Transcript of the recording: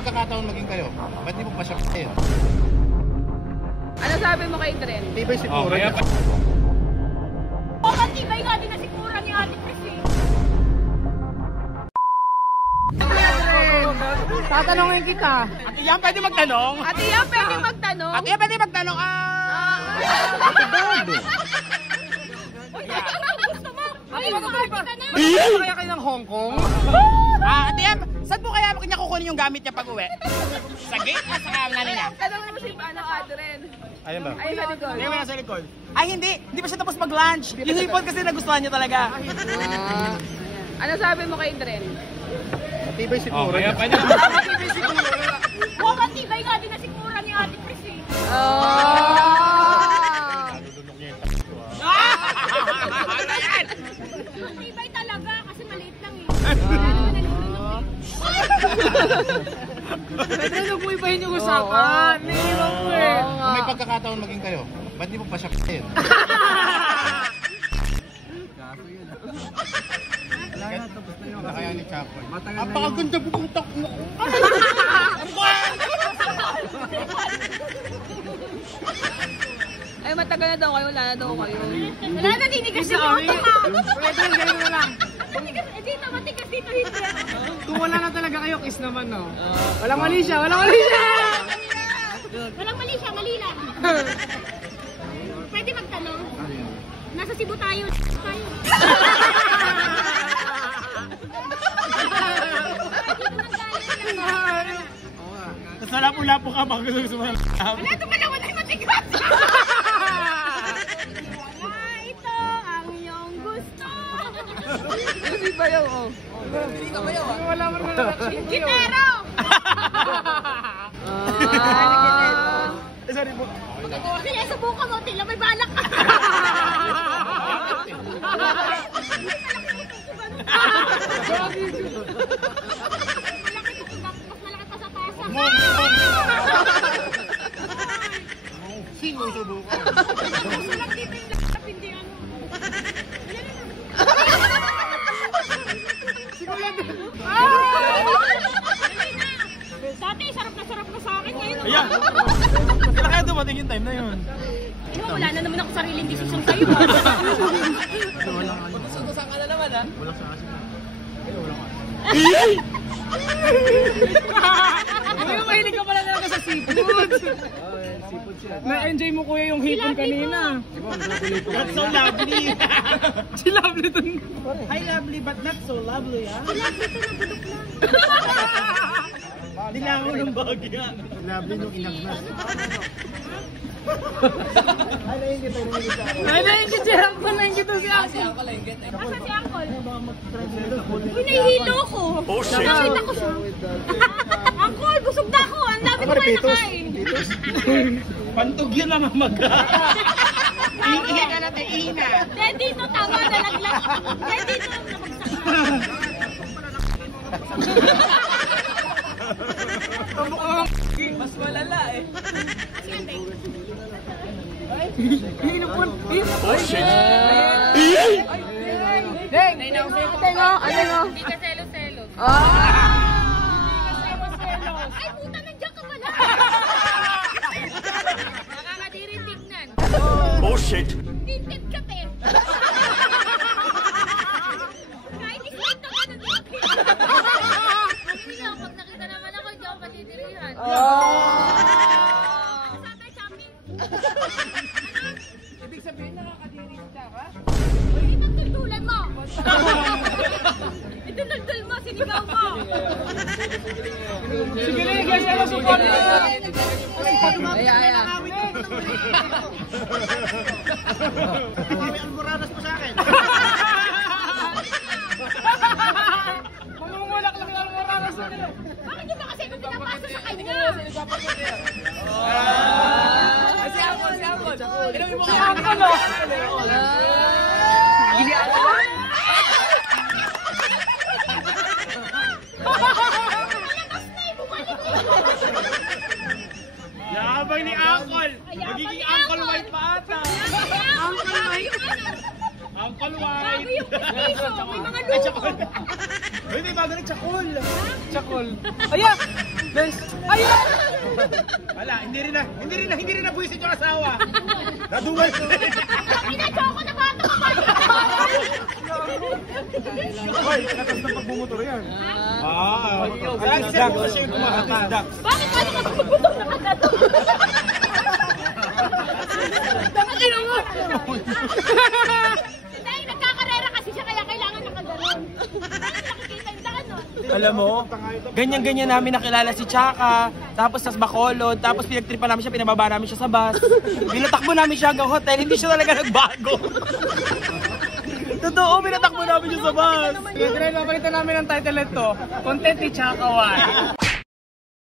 pagkakataon maging kayo. Ba't di mo pa siya p***in? Ano sabi mo kay Dren? Tibay siguro. Tibay nga din na siguro ni Ate Chris eh. Tatanungin kita. Ate Yan, pwede magtanong? Ate Yan, pwede magtanong? Ate Yan, pwede magtanong? Gusto mo? Ay, mag-party ka na. Ano kaya kayo ng Hong Kong? Ate Yan, saan po kaya niya kukunin yung gamit niya pag-uwi? Sa gate o sa nanay niya? Tanong naman si Paano ka, Dren. Ayun ba? Ay, sa likod. Hindi mo nasa likod. Ay, hindi. Hindi pa siya tapos mag-lunch. Yung hipon kasi nagustuhan niya talaga. Ano sabi mo kay Dren? Tibay siguro. Kaya pwede Mukhang tibay nga din na siguro ni Ate Chris eh. Tibay talaga kasi maliit lang eh. Pwede na po ibahin yung usapan. Naiiwan ko eh. Kung may pagkakataon maging kayo, ba't di mo pa siya p***in? Kaya ni Chapoy. Napakaganda pupuntak mo. Ay, matagal na daw kayo. Wala na daw kayo. Wala, naninigas yung auto ka. Pwede yung gano'n na lang. Dito, matigas dito, hindi. Kung wala na talaga kayo, kiss naman, no? Walang mali siya, walang mali siya! Walang mali siya, mali lang. Pwede magtanong? Nasa Cebu tayo. Tapos nalapo-lapo ka baka gusto mo. Wala, tumalawan ay matigas. Ito ang iyong gusto. Hindi ba yun, oh? Hindi ka ba yun, ah? Wala mo naman na Gitero! Sorry po. Sige, subukan mo. Tila, may balak ka. Malaki pa sa tasa. Sino subukan? Gusto lang dito yung laptop, hindi ano. Dati, sarap na sa akin ngayon. Ayan. Kailan kaya dumating yung time na yun? Wala na naman ako sariling desisyon sa'yo. Sususan ka na naman, ha? Wala sa asin. Kuya, mahilig ka pala talaga sa seafood. Na-enjoy mo, kuya, yung hipon kanina. That's so lovely. Si Lovely dun. Hi lovely but not so lovely, ha? Nilango ng bagya. Lovely nung inagnas. Ay, naingit si Uncle, naingit si Uncle. Asa si Uncle? Uy, nahihilo ko. Oh, shit. Nakita ko siya. Uncle, busog na ako. Ang dami ko kayo nakain. Pantog yun lang ang maga. Iihi ka natin, ihi na. Dahil dito, tawa na lang. Dahil dito, namagsak. Mas malala eh. Oh shit. Deng! Ano mo? Hindi ka selo-selo. Ay, puta, nandiyan ka pala. Nakakadirin tignan. Oh shit. Tinted ka, te. Kahit isang ka na dito. Hindi lang, pag nakita naman ako, hindi ako matitirihan. Sabi, sabi. Ibig sabihin nakakadirin ka, ha? Itutuldulan mo. Itutuldulan mo, sinigaw mo. Sige na, ganyan na support mo. Ay. Ang buranas mo sa akin. Mamumulak lang ang maranas mo nila. Bakit nyo ba kasi ito pinapasa sa kanya? Si Uncle. Inuwi mo si Uncle, oh. Yabang ni Uncle. Magiging Uncle White pa ata. Uncle White. Uncle Bago White. yung petiso, may mga luko. Hindi, bago na Chakol. Chakol. Ayan! Ayan! Wala, hindi rin na buwisit yung asawa. Naduwal. Ina-choco na bata ko pa. Hoy, katas ng pagbumotor yan. Dax siya yung kumakas. Dax. Bakit ano ka pagbutok na kagato? Tangin mo! Dahil nagkakarera kasi siya kaya kailangan nakaganon. Nakikita yung daan nun. Alam mo, ganyan-ganyan namin nakilala si Chaka, tapos sa Bacolod, tapos pinagtripan namin siya, pinababa namin siya sa bus. Pinatakbo namin siya hanggang hotel, hindi siya talaga nagbago. Totoo, pinatakbo namin siya sa bus. Kaya palitan namin ang title nito, Content ni Chaka 1.